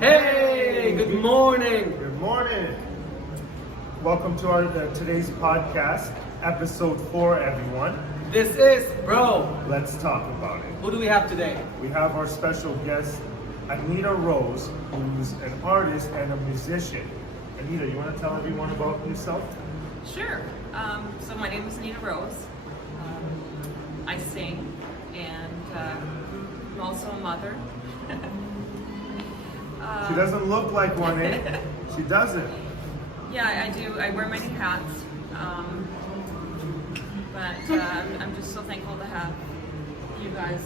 Hey, good morning. Good morning. Welcome to our today's podcast, episode 4, everyone. This is, bro. Let's talk about it. Who do we have today? We have our special guest, Anita Rose, who's an artist and a musician. Anita, you want to tell everyone about yourself? Sure. So my name is Anita Rose. I sing, and I'm also a mother. She doesn't look like one, eh? She doesn't. Yeah, I do. I wear many hats. But I'm just so thankful to have you guys,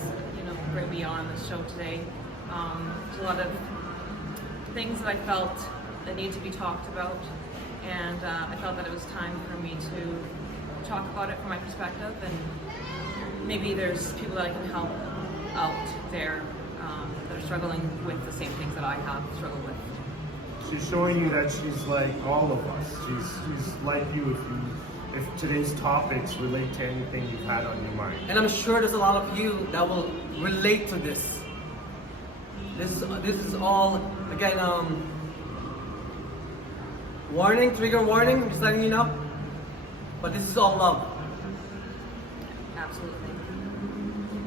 bring me on the show today. There's a lot of things that I felt that need to be talked about, and I felt that it was time for me to talk about it from my perspective, and maybe there's people that I can help out there that are struggling with the same things that I have struggled with. She's showing you that she's like all of us. She's like you if today's topics relate to anything you've had on your mind. And I'm sure there's a lot of you that will relate to this. This is all, again, warning, trigger warning, I'm just letting you know. But this is all love. Absolutely.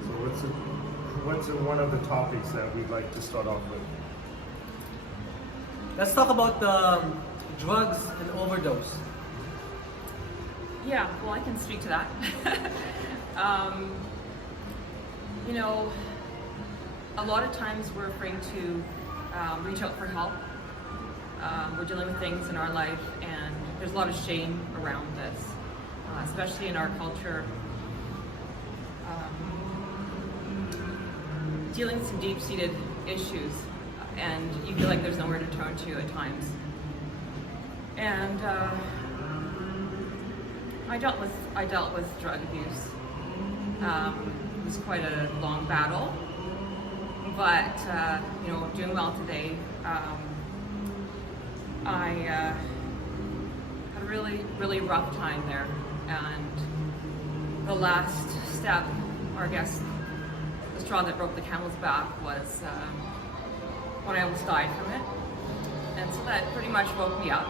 So what's one of the topics that we'd like to start off with? Let's talk about drugs and overdose. Yeah, well, I can speak to that. A lot of times we're afraid to reach out for help. We're dealing with things in our life, and there's a lot of shame around this, especially in our culture. Dealing with some deep-seated issues, and you feel like there's nowhere to turn to at times. And I dealt with drug abuse. It was quite a long battle, but doing well today. I had a really rough time there, and the last step, or I guess the straw that broke the camel's back, was when I almost died from it, and so that pretty much woke me up.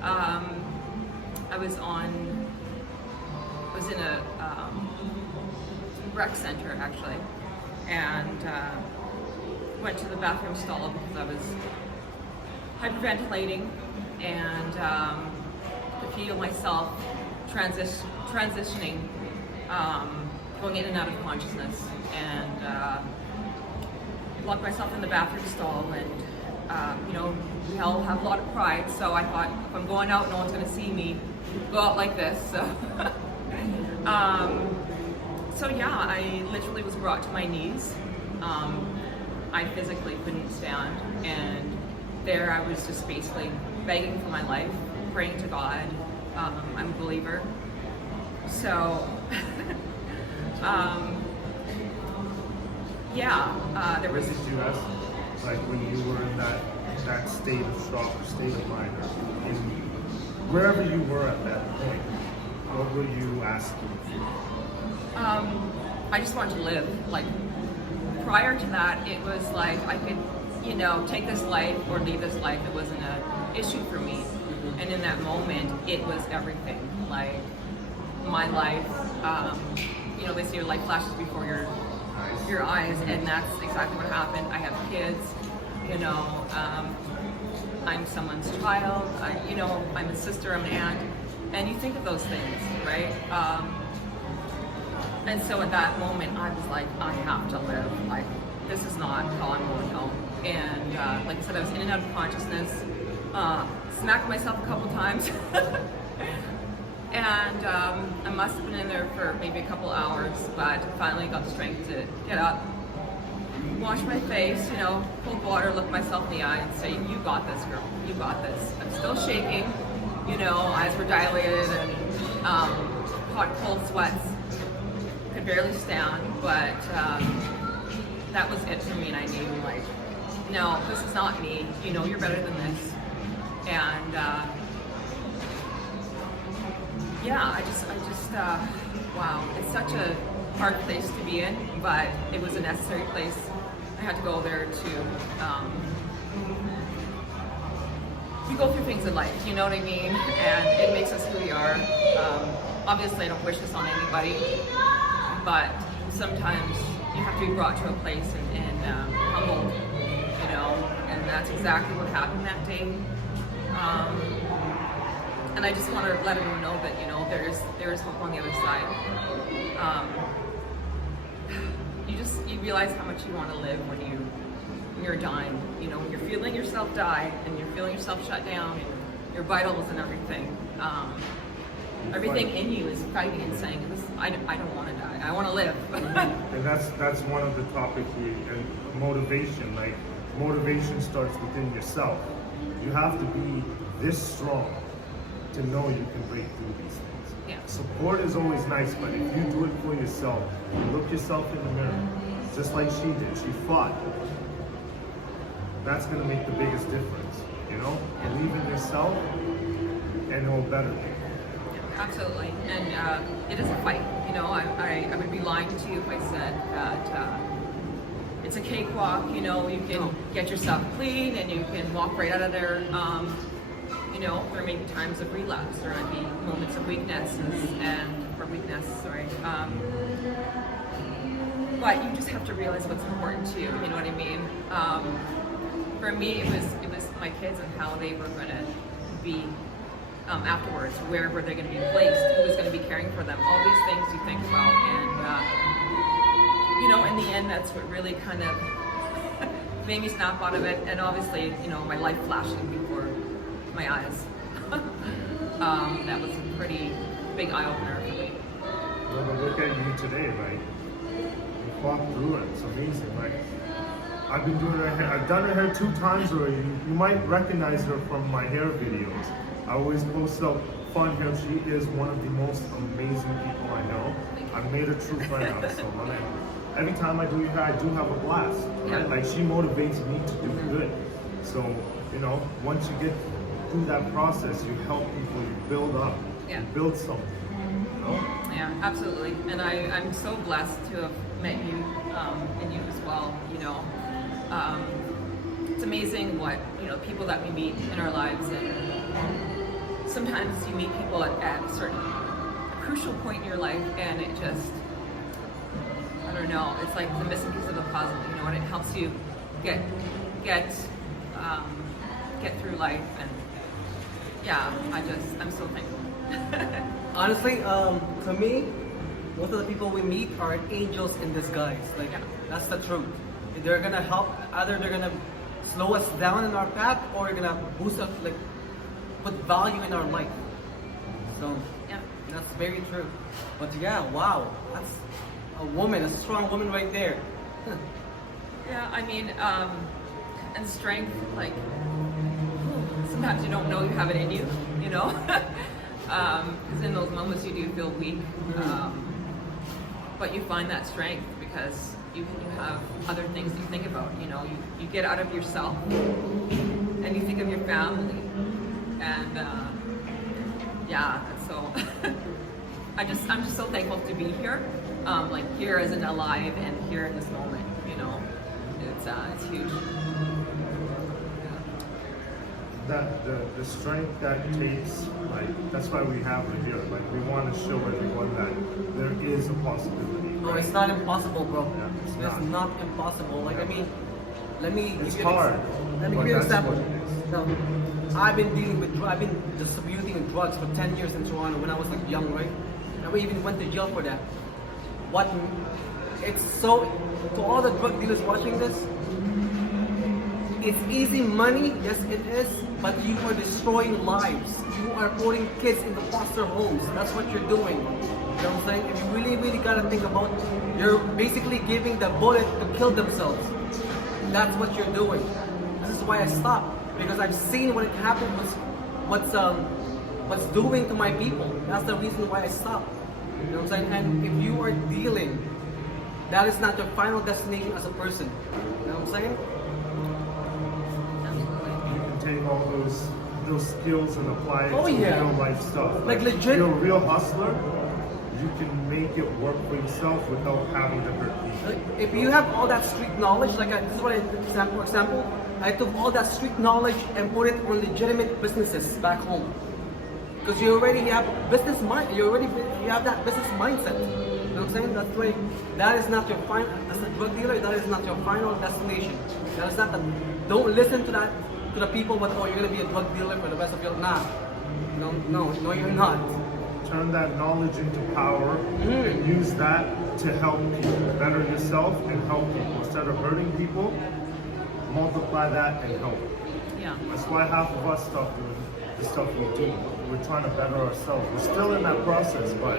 I was in a rec center actually, and went to the bathroom stall because I was hyperventilating and to feel myself transitioning, going in and out of consciousness, and locked myself in the bathroom stall. And we all have a lot of pride, so I thought, if I'm going out, no one's going to see me go out like this. So yeah, I literally was brought to my knees. I physically couldn't stand, and there I was just basically begging for my life, praying to God. I'm a believer, so there was. What did you ask? Like when you were in that state of shock or state of mind, or in wherever you were at that point, what were you asking for? I just wanted to live. Like, prior to that, it was like I could, take this life or leave this life. It wasn't an issue for me. And in that moment, it was everything. Like, my life, they say your life flashes before your eyes, and that's exactly what happened. I have kids, I'm someone's child, I'm a sister, I'm an aunt, and you think of those things, right? And so at that moment, I was like, I have to live. Like, this is not how I'm going home. And like I said, I was in and out of consciousness, smacked myself a couple times. And I must have been in there for maybe a couple hours, but finally got the strength to get up, wash my face, cold water, look myself in the eye and say, you got this, girl, you got this. I'm still shaking, eyes were dilated and hot, cold sweats. Could barely stand, but that was it for me, and I knew, like, no, this is not me, you're better than this. And I just, wow, it's such a hard place to be in, but it was a necessary place. I had to go there to we go through things in life, you know what I mean? And it makes us who we are. Obviously, I don't wish this on anybody, but sometimes you have to be brought to a place and humbled, you know, and that's exactly what happened that day. And I just want to let everyone know that, you know, there is hope on the other side. You realize how much you want to live when you're dying. You know, when you're feeling yourself die and you're feeling yourself shut down and your vitals and everything. Everything in you is fighting and saying, I don't want to die. I want to live. And that's one of the topics and motivation. Like, motivation starts within yourself. You have to be this strong to know you can break through these things. Yeah. Support is always nice, but if you do it for yourself, you look yourself in the mirror, just like she did. She fought. That's going to make the biggest difference, you know? Believe in yourself, and it will better you. Absolutely, and it is a fight. You know, I would be lying to you if I said that it's a cakewalk. You know, you can get yourself clean and you can walk right out of there. You know, there may be times of relapse, there might be moments of weakness. But you just have to realize what's important to you. You know what I mean? For me, it was my kids and how they were going to be. Afterwards, wherever they're going to be placed, who is going to be caring for them, all these things you think about, and you know, in the end, that's what really kind of made me snap out of it. And obviously, you know, my life flashing before my eyes. That was a pretty big eye opener for me. Well, but look at you today, right? You fought through it. It's amazing. Like, I've been doing her hair. I've done her hair 2 times already. You might recognize her from my hair videos. I always post up fun hair. She is one of the most amazing people I know. I've made a true friend out of so much. Every time I do your hair, I do have a blast. Right? Yeah. Like, she motivates me to do good. So, you know, once you get through that process, you help people, you build up, you build something. You know? Yeah, absolutely. And I'm so blessed to have met you and you as well. You know, it's amazing what, you know, people that we meet in our lives, and sometimes you meet people at a crucial point in your life, and it just, I don't know, it's like the missing piece of the puzzle, you know, and it helps you get through life. And yeah, I'm so thankful. Honestly, to me, most of the people we meet are angels in disguise. Like, that's the truth. They're gonna help. Either they're gonna slow us down in our path, or they're gonna boost us, like put value in our life. So Yeah. that's very true. But yeah, wow, that's a woman, a strong woman right there. Yeah, I mean, and strength, like, sometimes you don't know you have it in you, you know? Because in those moments you do feel weak. But you find that strength because you have other things to think about, you know? You get out of yourself and you think of your family. And yeah, so I'm just so thankful to be here, like here as an alive and here in this moment. You know, it's huge. That the strength that takes, like, that's why we have her here. Like, we want to show everyone that there is a possibility. No, right? it's not impossible, bro. Yeah, it's It's not impossible. Like, I mean, let me It's give you hard, let me but give you an that's example. what it is. Now, I've been distributing drugs for 10 years in Toronto when I was like young, right? And we even went to jail for that. It's so, to all the drug dealers watching this, it's easy money, yes it is, but you are destroying lives. You are putting kids in the foster homes. That's what you're doing. You know what I'm saying? If you really, really gotta think about, you're basically giving the bullet to kill themselves. That's what you're doing. This is why I stopped, because I've seen what it happened, what's doing to my people. That's the reason why I stopped. You know what I'm saying? And if you are dealing, that is not your final destination as a person. You know what I'm saying? You can take all those skills and apply it Oh, to yeah. real life stuff. Like legit. You're a real hustler. you can make it work for yourself without having to hurt people. If you have all that street knowledge, like this is what for example, I took all that street knowledge and put it on legitimate businesses back home. Because you already have business mind, you have that business mindset. You know what I'm saying? That's why that is not your final, as a drug dealer, that is not your final destination. That is not the, don't listen to that, to the people what, oh, you're gonna be a drug dealer for the rest of your life. No, you're not. Turn that knowledge into power and use that to help people better yourself and help people. Instead of hurting people, multiply that and help. Yeah. That's why half of us stuff doing the stuff we do. We're trying to better ourselves. We're still in that process, but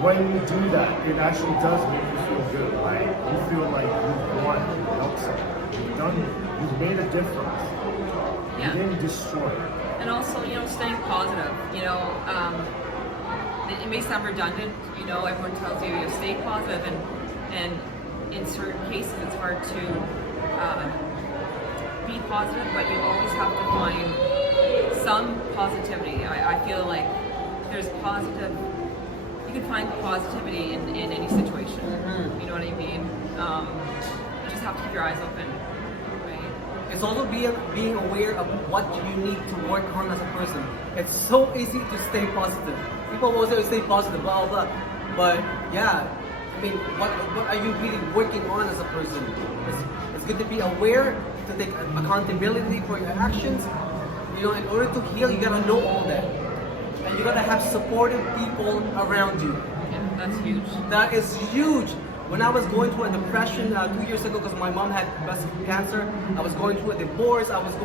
when you do that, it actually does make you feel good, right? You feel like you've won, you helped someone, you've made a difference. Yeah. You didn't destroy it. And also, staying positive. It may sound redundant. Everyone tells you stay positive, and in certain cases it's hard to be positive, but you always have to find some positivity. I feel like there's positive. You can find positivity in any situation. You know what I mean? You just have to keep your eyes open. It's also being aware of what you need to work on as a person. It's so easy to stay positive. People will say stay positive, blah, blah, blah. But yeah, I mean, what are you really working on as a person? It's good to be aware, to take accountability for your actions. In order to heal, you gotta know all that. And you gotta have supportive people around you. Yeah, that's huge. That is huge. When I was going through a depression 2 years ago because my mom had breast cancer, I was going through a divorce, I lost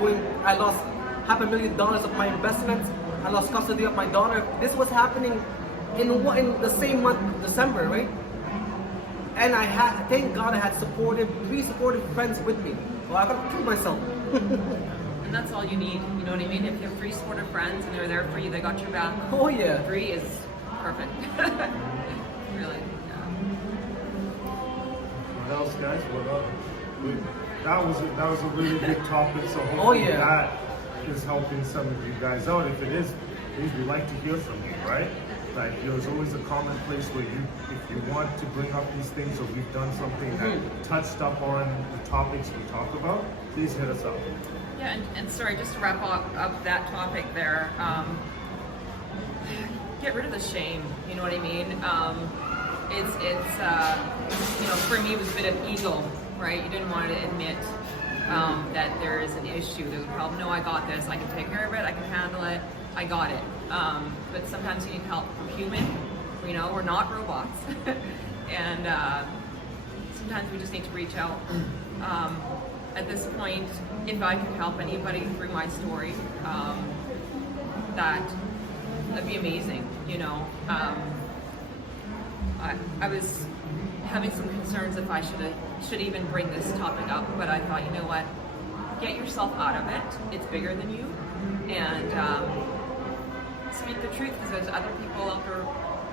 $500,000 of my investments, I lost custody of my daughter. This was happening in the same month, December, right? And thank God I had 3 supportive friends with me. Well, I gotta prove myself. And that's all you need, you know what I mean? If you have 3 supportive friends and they're there for you, they got your back. Oh yeah. 3 is perfect. Really. What else, guys? What up? That was a really good topic. So hopefully that is helping some of you guys out. If it is, please, we'd like to hear from you, right? Like there's always a common place where if you want to bring up these things, or we've done something that touched up on the topics we talk about, please hit us up. Yeah, and sorry, just to wrap up that topic there. Get rid of the shame. You know what I mean? For me, it was a bit of ego, right? You didn't want to admit that there is an issue, there's a problem. No, I got this. I can take care of it. I can handle it. I got it. But sometimes you need help from human. We're not robots, and sometimes we just need to reach out. At this point, if I could help anybody through my story, that'd be amazing. I was having some concerns if I should even bring this topic up, but I thought, you know what, get yourself out of it. It's bigger than you, and speak the truth, because there's other people out there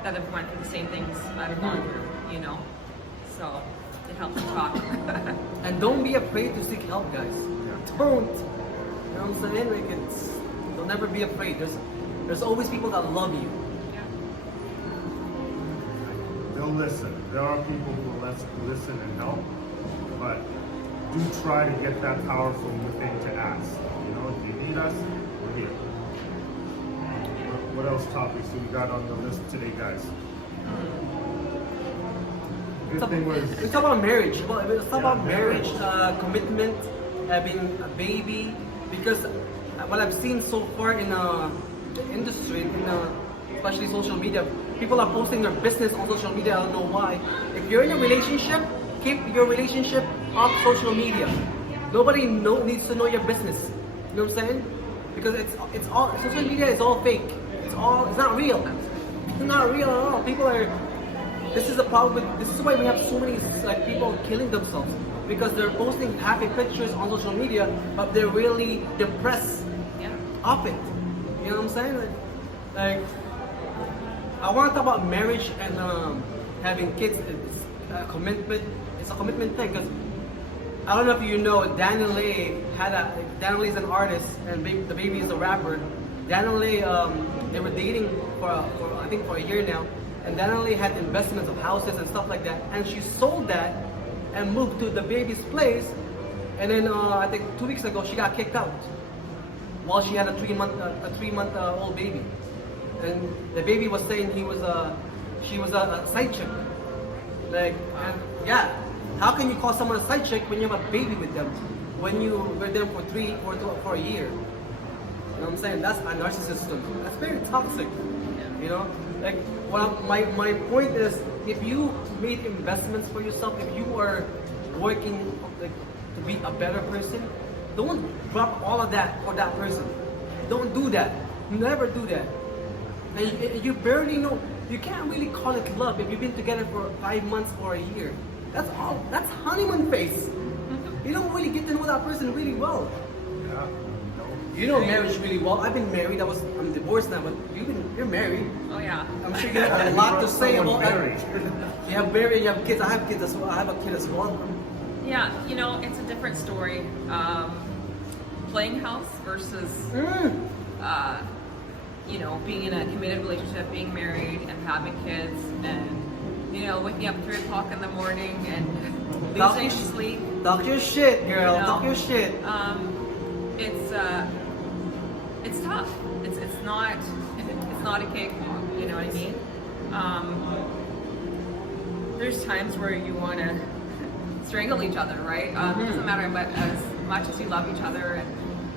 that have went through the same things I've gone through. So it helps to talk. And don't be afraid to seek help, guys. Don't. You know what I'm saying? Don't never be afraid. There's always people that love you. They'll listen. There are people who will listen and help, but do try to get that power from within to ask. If you need us, we're here. What else topics do we got on the list today, guys? Good thing was... Let's talk about marriage. Let's talk about marriage, commitment, having a baby. Because what I've seen so far in the industry, especially social media, people are posting their business on social media. I don't know why. If you're in a relationship, keep your relationship off social media. Nobody needs to know your business. You know what I'm saying? Because it's all social media is all fake. It's not real. It's not real at all. People are. This is the problem. This is why we have so many people killing themselves, because they're posting happy pictures on social media, but they're really depressed of it. You know what I'm saying? Like I want to talk about marriage and having kids. It's a commitment. It's a commitment thing, because I don't know if you know, Daniel is an artist and the baby is a rapper. Daniel they were dating for I think for a year now, and Danielle had investments of houses and stuff like that, and she sold that and moved to the baby's place, and then I think 2 weeks ago she got kicked out while she had a 3-month old baby, and the baby was saying she was a side chick. Like, and yeah, how can you call someone a side chick when you have a baby with them, when you were with them for a year? You know what I'm saying? That's a narcissism. That's very toxic. You know, like, well, my point is, if you made investments for yourself, if you are working like to be a better person, don't drop all of that for that person. Don't do that. Never do that. And you barely know. You can't really call it love if you've been together for 5 months or a year. That's all. That's honeymoon phase. You don't really get to know that person really well. Yeah. You know marriage really well. I've been married. I'm divorced now, but you're married. Oh yeah. I'm sure you have a lot to say about that. married. You have married. You have kids. I have kids as well. I have a kid as well. Yeah, you know, it's a different story. Playing house versus, you know, being in a committed relationship, being married and having kids, and, you know, waking up at 3 o'clock in the morning and losing sleep. Talk your shit, girl. You know, Talk your shit. It's tough. It's not a cakewalk. You know what I mean? There's times where you want to strangle each other, right? It doesn't matter as much as you love each other, and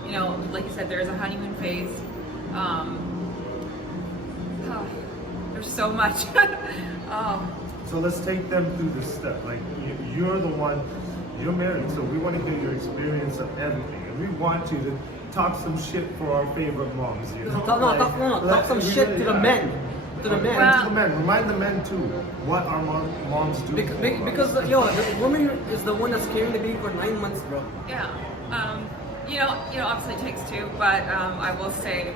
you know, like you said, there's a honeymoon phase. There's so much. So let's take them through the step. Like, you're the one, you're married, so we want to hear your experience of everything, and we want you to talk some shit for our favorite moms. You know? Talk some shit to the men. To the men. Well, To the men. Remind the men too what our moms do. Because yo, the woman is the one that's carrying the baby for 9 months, bro. yeah. You know, obviously it takes two, but I will say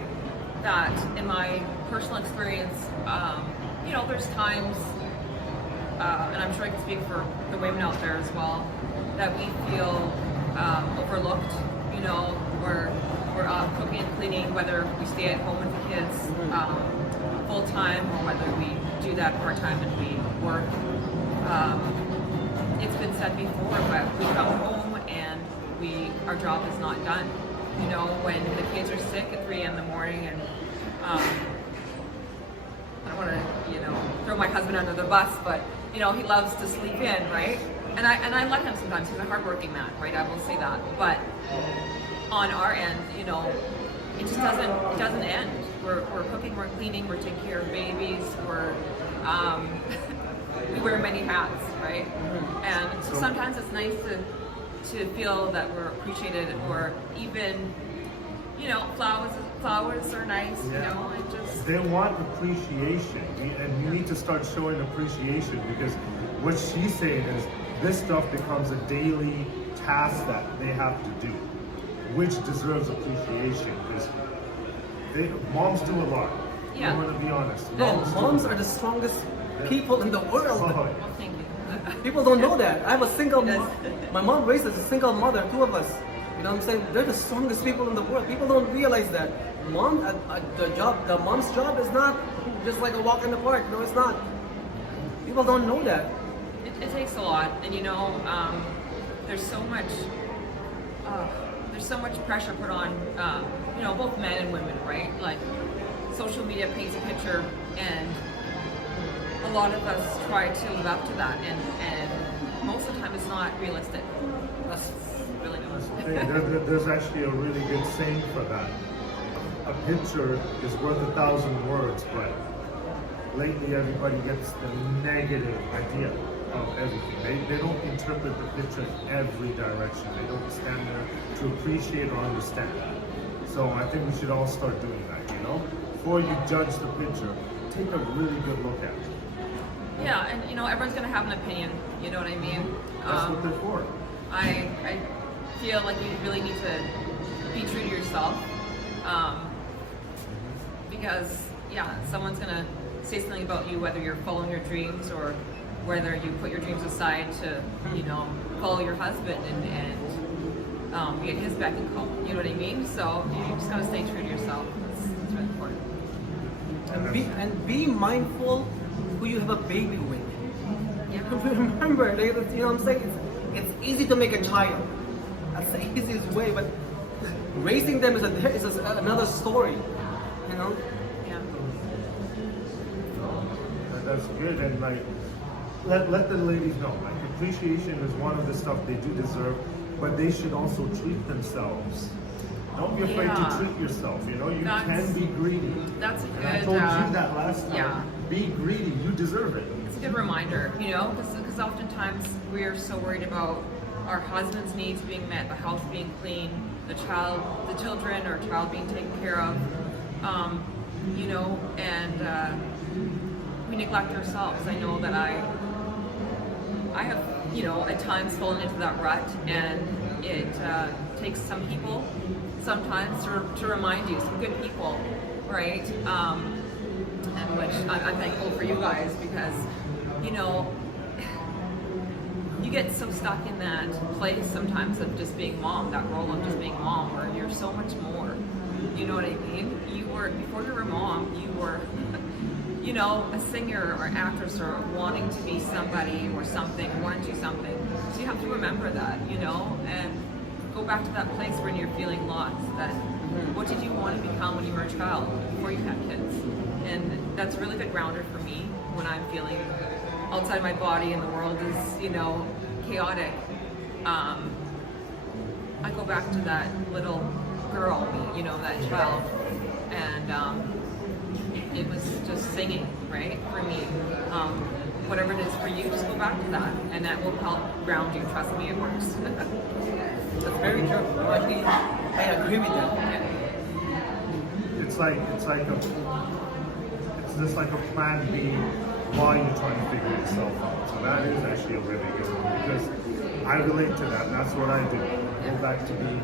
that in my personal experience, you know, there's times, and I'm sure I can speak for the women out there as well, that we feel overlooked. You know, we're cooking and cleaning, whether we stay at home with the kids full time or whether we do that part time and we work. It's been said before, but we come home and our job is not done. You know, when the kids are sick at 3 in the morning, and I don't want to, you know, throw my husband under the bus, but you know, he loves to sleep in, right? And I let him sometimes. He's a hardworking man, right? I will say that. But on our end, you know, it just doesn't end. We're cooking, we're cleaning, we're taking care of babies, we wear many hats, right? And sometimes it's nice to feel that we're appreciated, or even, you know, flowers are nice, you know, and just... They want appreciation, and you need to start showing appreciation, because what she's saying is this stuff becomes a daily task that they have to do, which deserves appreciation, because moms do a lot. Yeah. I'm gonna be honest. Moms are the strongest people in the world. Well, thank you. People don't know that. I have a single mom. My mom raised us a single mother, 2 of us. You know what I'm saying? They're the strongest people in the world. People don't realize that. The mom's job is not just like a walk in the park. No, it's not. People don't know that. It takes a lot, and you know, there's so much pressure put on, you know, both men and women, right? Like, social media paints a picture, and a lot of us try to live up to that, and most of the time it's not realistic. That's really not. There's actually a really good saying for that. A picture is worth 1,000 words, but lately everybody gets the negative idea of everything. They don't interpret the picture in every direction. They don't stand there to appreciate or understand. So I think we should all start doing that, you know? Before you judge the picture, take a really good look at it. Yeah, and you know, everyone's gonna have an opinion, you know what I mean? That's what they're for. I feel like you really need to be true to yourself, because yeah, someone's gonna say something about you, whether you're following your dreams or whether you put your dreams aside to, you know, follow your husband and get his beck and call. You know what I mean? So you just gotta stay true to yourself. It's really important. And be mindful who you have a baby with. Yeah. Remember, like, you know what I'm saying? It's easy to make a child. That's the easiest way, but raising them is another story. You know? Yeah. That's good, and like let the ladies know, like appreciation is one of the stuff they do deserve, but they should also treat themselves. Don't be afraid to Yeah. treat yourself. You know, you That's- can be greedy. That's a And I good. told you that last time. Yeah. Be greedy. You deserve it. It's a good reminder, you know, because oftentimes we are so worried about our husband's needs being met, the house being clean, the children or child being taken care of, you know, and we neglect ourselves. I know that I have, you know, at times fallen into that rut, and it takes some people sometimes to remind you, some good people, right? And which I'm thankful for you guys, because, you know, you get so stuck in that place sometimes of just being mom, that role of just being mom, where you're so much more. You know what I mean? Before you were a mom, you were, you know, a singer or actress or wanting to be somebody or something, wanting to do something. So you have to remember that, you know, and go back to that place when you're feeling lost. That what did you want to become when you were a child before you had kids? And that's a really good grounder for me when I'm feeling outside my body and the world is, you know, chaotic. I go back to that little girl, you know, that child, and it was just singing, right, for me. Whatever it is for you, just go back to that, and that will help ground you. Trust me, it works. That's very true. Actually, I agree with that. It's just like a plan B while you're trying to figure yourself out. So that is actually a really good one, because I relate to that. And that's what I do. Go back to being